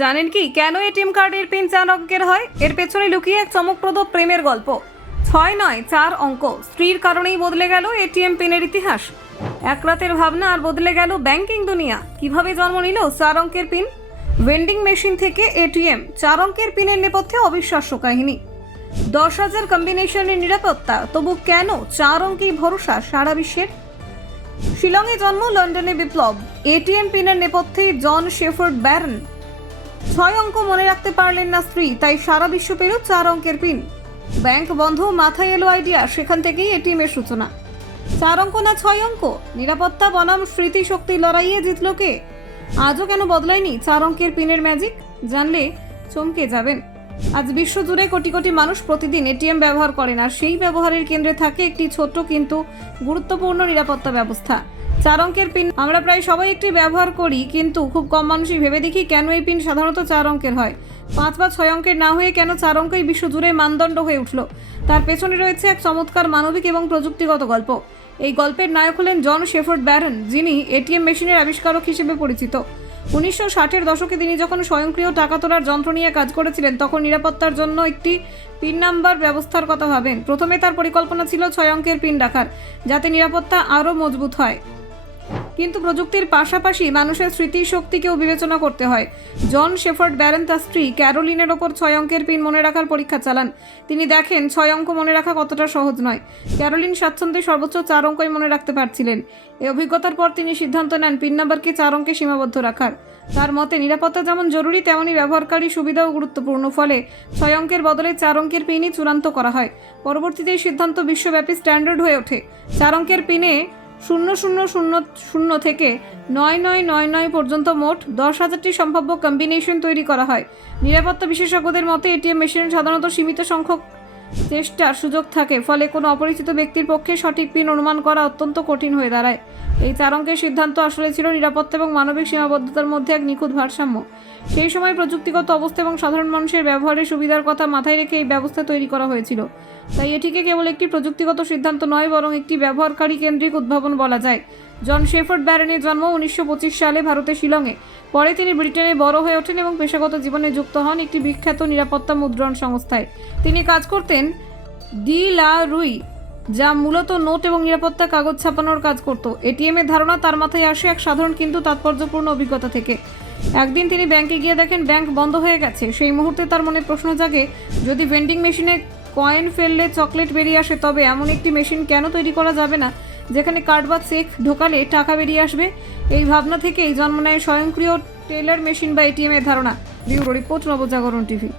জানেন কি কেন এটিএম কার্ডের পিন 4 অঙ্কের হয়? এর পেছনে লুকিয়ে এক চমকপ্রদ প্রেমের গল্প। 6 নয় 4 অঙ্ক, স্ত্রীর কারণেই বদলে গেল এটিএম পিনের ইতিহাস। এক রাতের ভাবনা আর বদলে গেল ব্যাংকিং দুনিয়া। কিভাবে জন্ম নিল 4 অঙ্কের পিন? ভেন্ডিং মেশিন থেকে এটিএম, 4 অঙ্কের পিনের নেপথ্যে অবিশ্বাস্য কাহিনী। 10,000 কম্বিনেশনের নিরাপত্তা, তবু কেন 4 অঙ্কেই ভরসা সারা বিশ্বের? শিলংয়ে জন্ম, লন্ডনে বিপ্লব। এটিএম পিনের নেপথ্যে জন শেফার্ড ব্যারন। 6 অঙ্ক মনে রাখতে পারলেন না স্ত্রী, তাই সারা বিশ্ব পেল 4 অঙ্কের পিন। ব্যাংক বন্ধ, মাথায় এলো আইডিয়া, সেখান থেকেই এটিএম এর সূচনা। 4 অঙ্ক না 6 অঙ্ক, নিরাপত্তা বনাম স্মৃতিশক্তি লড়াইয়ে জিতল কে? আজও কেন বদলায়নি 4 অঙ্কের পিনের ম্যাজিক? জানলে চমকে যাবেন। আজ বিশ্বজুড়ে কোটি কোটি মানুষ প্রতিদিন এটিএম ব্যবহার করেন, আর সেই ব্যবহারের কেন্দ্রে থাকে একটি ছোট্ট কিন্তু গুরুত্বপূর্ণ নিরাপত্তা ব্যবস্থা। 4 অঙ্কের পিন আমরা প্রায় সবাই একটি ব্যবহার করি, কিন্তু খুব কম মানুষই ভেবে দেখি কেন এই পিন সাধারণত 4 অঙ্কের হয়। 5 বা 6 অঙ্কের না হয়ে কেন 4 অঙ্কই বিশ্বজুড়ে মানদণ্ড হয়ে উঠল? তার পেছনে রয়েছে এক চমৎকার মানবিক এবং প্রযুক্তিগত গল্প। এই গল্পের নায়ক হলেন জন শেফার্ড ব্যারন, যিনি এটিএম মেশিনের আবিষ্কারক হিসেবে পরিচিত। 1960-এর দশকে তিনি যখন স্বয়ংক্রিয় টাকা তোলার যন্ত্র নিয়ে কাজ করেছিলেন, তখন নিরাপত্তার জন্য একটি পিন নাম্বার ব্যবস্থার কথা ভাবেন। প্রথমে তার পরিকল্পনা ছিল 6 অঙ্কের পিন রাখার, যাতে নিরাপত্তা আরও মজবুত হয়। কিন্তু প্রযুক্তির পাশাপাশি মানুষের স্মৃতিশক্তিকেও বিবেচনা করতে হয়। জন শেফার্ড ব্যারন তার স্ত্রী ক্যারোলিনের ওপর 6 অঙ্কের পিন মনে রাখার পরীক্ষা চালান। তিনি দেখেন 6 অঙ্ক মনে রাখা কতটা সহজ নয়। ক্যারোলিন স্বাচ্ছন্দ্যে সর্বোচ্চ 4 অঙ্কই মনে রাখতে পারছিলেন। এই অভিজ্ঞতার পর তিনি সিদ্ধান্ত নেন পিন নাম্বারকে 4 অঙ্কে সীমাবদ্ধ রাখার। তার মতে নিরাপত্তা যেমন জরুরি, তেমনি ব্যবহারকারী সুবিধাও গুরুত্বপূর্ণ। ফলে 6 অঙ্কের বদলে 4 অঙ্কের পিনই চূড়ান্ত করা হয়। পরবর্তীতে এই সিদ্ধান্ত বিশ্বব্যাপী স্ট্যান্ডার্ড হয়ে ওঠে। 4 অঙ্কের পিনে 0000 থেকে 9999 পর্যন্ত মোট 10,000টি সম্ভাব্য কম্বিনেশন তৈরি করা হয়। নিরাপত্তা বিশেষজ্ঞদের মতে এটিএম মেশিনে সাধারণত সীমিত সংখ্যক চেষ্টার সুযোগ থাকে, ফলে কোনো অপরিচিত ব্যক্তির পক্ষে সঠিক পিন অনুমান করা অত্যন্ত কঠিন হয়ে দাঁড়ায়। এই 4 অঙ্কের সিদ্ধান্ত আসলে ছিল নিরাপত্তা এবং মানবিক সীমাবদ্ধতার মধ্যে এক নিখুঁত ভারসাম্য। সেই সময় প্রযুক্তিগত অবস্থা এবং সাধারণ মানুষের ব্যবহারের সুবিধার কথা মাথায় রেখে এই ব্যবস্থা তৈরি করা হয়েছিল। তাই এটিকে কেবল একটি প্রযুক্তিগত সিদ্ধান্ত নয়, বরং একটি ব্যবহারকারী কেন্দ্রিক উদ্ভাবন বলা যায়। জন শেফার্ড ব্যারনের জন্ম 1925 সালে ভারতের শিলংয়ে। পরে তিনি ব্রিটেনে বড় হয়ে ওঠেন এবং পেশাগত জীবনে যুক্ত হন একটি বিখ্যাত নিরাপত্তা মুদ্রণ সংস্থায়। তিনি কাজ করতেন ডি লা রুই, যা মূলত নোট এবং নিরাপত্তা কাগজ ছাপানোর কাজ করত। এটিএম এর ধারণা তার মাথায় আসে এক সাধারণ কিন্তু তাৎপর্যপূর্ণ অভিজ্ঞতা থেকে। একদিন তিনি ব্যাংকে গিয়ে দেখেন ব্যাংক বন্ধ হয়ে গেছে। সেই মুহূর্তে তার মনে প্রশ্ন জাগে, যদি ভেন্ডিং মেশিনে কয়েন ফেললে চকলেট বেরিয়ে আসে, তবে এমন একটি মেশিন কেন তৈরি করা যাবে না যেখানে কার্ড বা চেক ঢোকালে টাকা বেরিয়ে আসবে? এই ভাবনা থেকেই জন্ম নেয় স্বয়ংক্রিয় টেলার মেশিন বা এটিএম এর ধারণা। Bureau report, Nabajagaran TV.